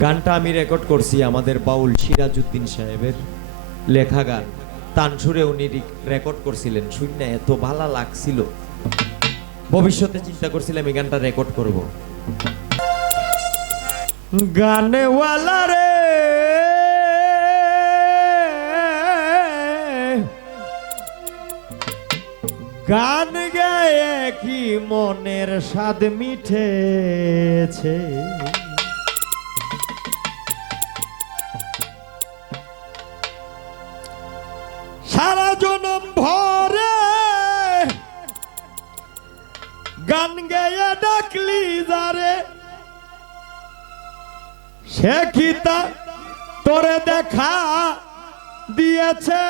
গানটা আমি রেকর্ড করছি আমাদের বাউল সিরাজউদ্দিন সাহেবের লেখা গান। তানসুরে উনি রেকর্ড করছিলেন। শুনে এত ভালো লাগছিল। ভবিষ্যতে চিন্তা করছিলাম এই গানটা রেকর্ড করব। গানেওয়ালা রে! গান গায়ে কি মনের স্বাদ মিঠেছে? গান গেয়ে ডাকলি যারে। সে কি তা তোরে দেখা দিয়েছে।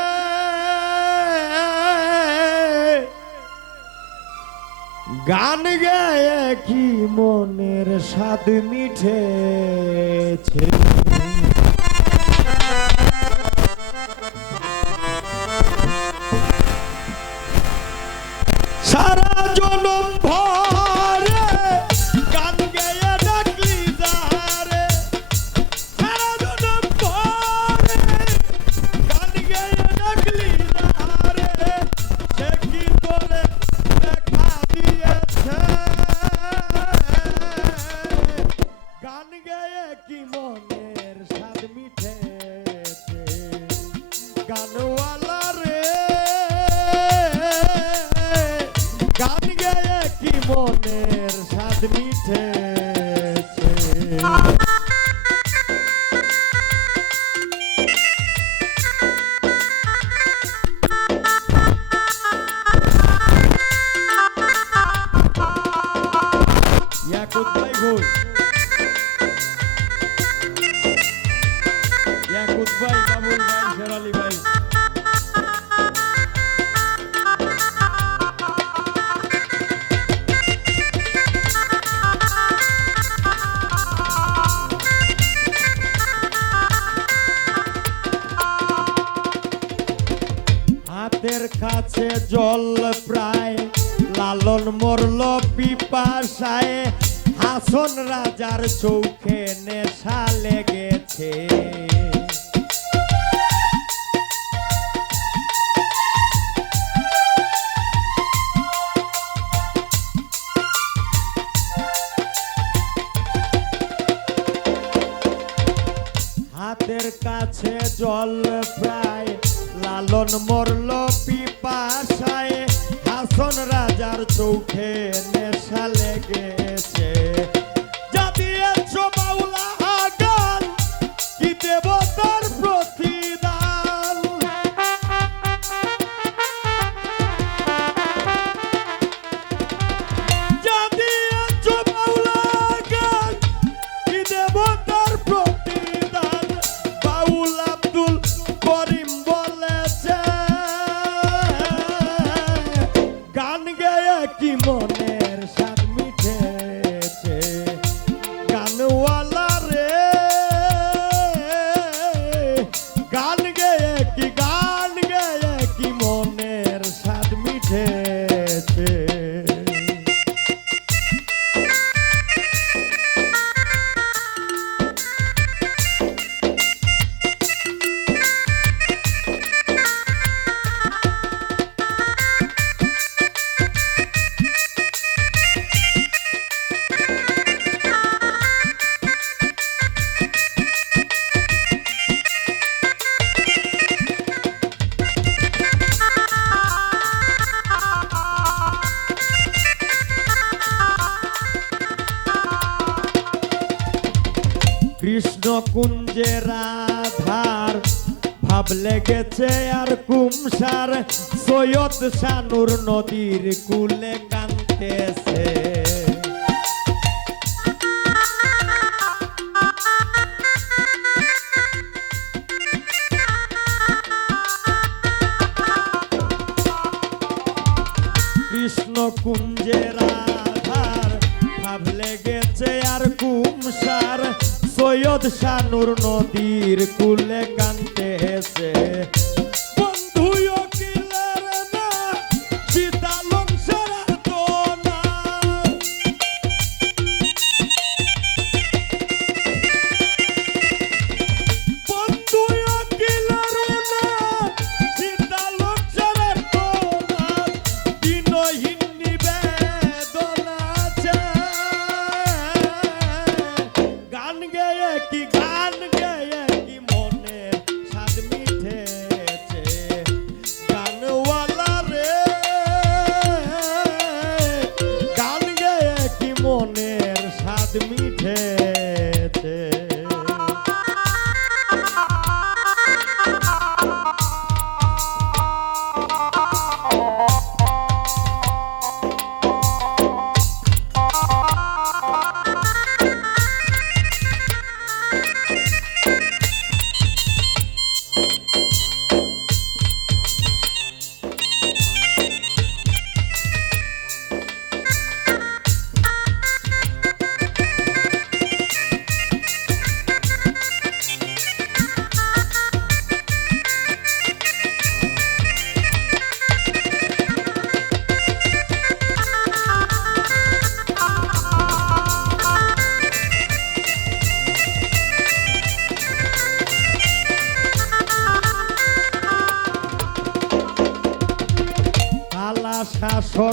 গান গেয়ে কি মনের স্বাদ মিঠেছে? সারা জনম ভরে গানওয়ালা রে গান গায়ে কি মনের স্বাদ মিঠেছে কাছে জল প্রায় লালন মরল পিপাসায়। হাসন রাজার চৌখে নেশা লেগেছে। হাতের কাছে জল প্রায় লালন মরল পিপাসায়। হাসন রাজার চৌখে নেশা লেগেছে। কুঞ্জে রাধার ভাব লেগেছে আর কুমসার সৈয়দ শানুর নদীর কুলে কান্তেছে কৃষ্ণ কুঞ্জে রাধার ভাব লেগেছে আর কুমসার সৈয়দ শানুর নদীর কুলে কান্তেছে বন্ধু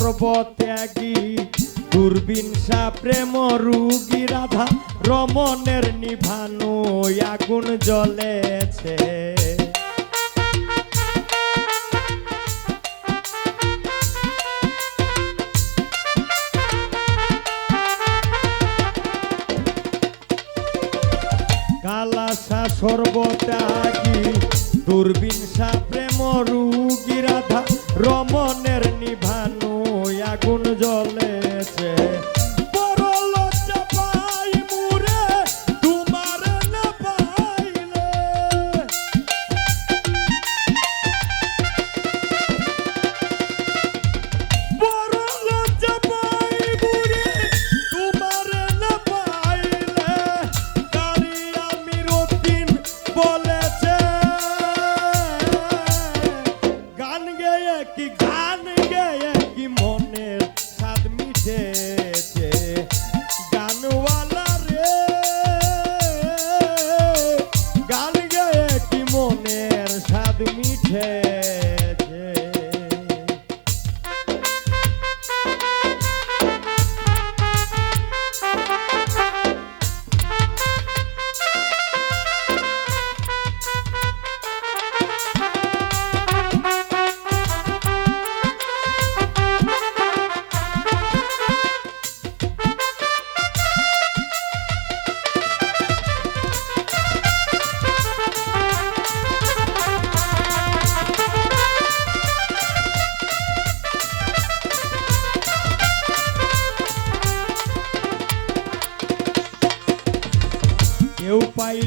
সর্বত্যাগী দূরবিনসা প্রেম রুগী রাধা রমণের নিভানো আগুন জ্বলেছে। কালাসা সর্বত্যাগী। দূরবিনসা প্রেম রুগী কি গান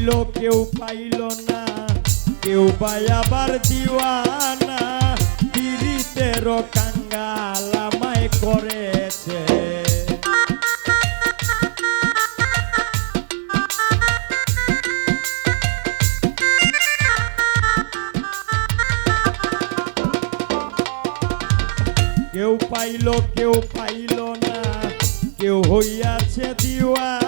পাইলো কেউ পাইলো না, কেউ পাই আবার দিওয়ানা। পিরিতের কাঙ্গাল আমায় করেছে। কেউ পাইলো কেউ পাইলো না, কেউ হইয়াছে দিওয়ানা। কেউ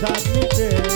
Sabe o que